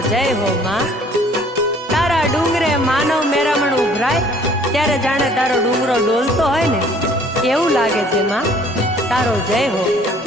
જય હો માં. તારા ડુંગરે માનવ મેરામણ ઉભરાય ત્યારે જાણે તારો ડુંગરો ડોલતો હોય ને એવું લાગે છે માં. તારો જય હો.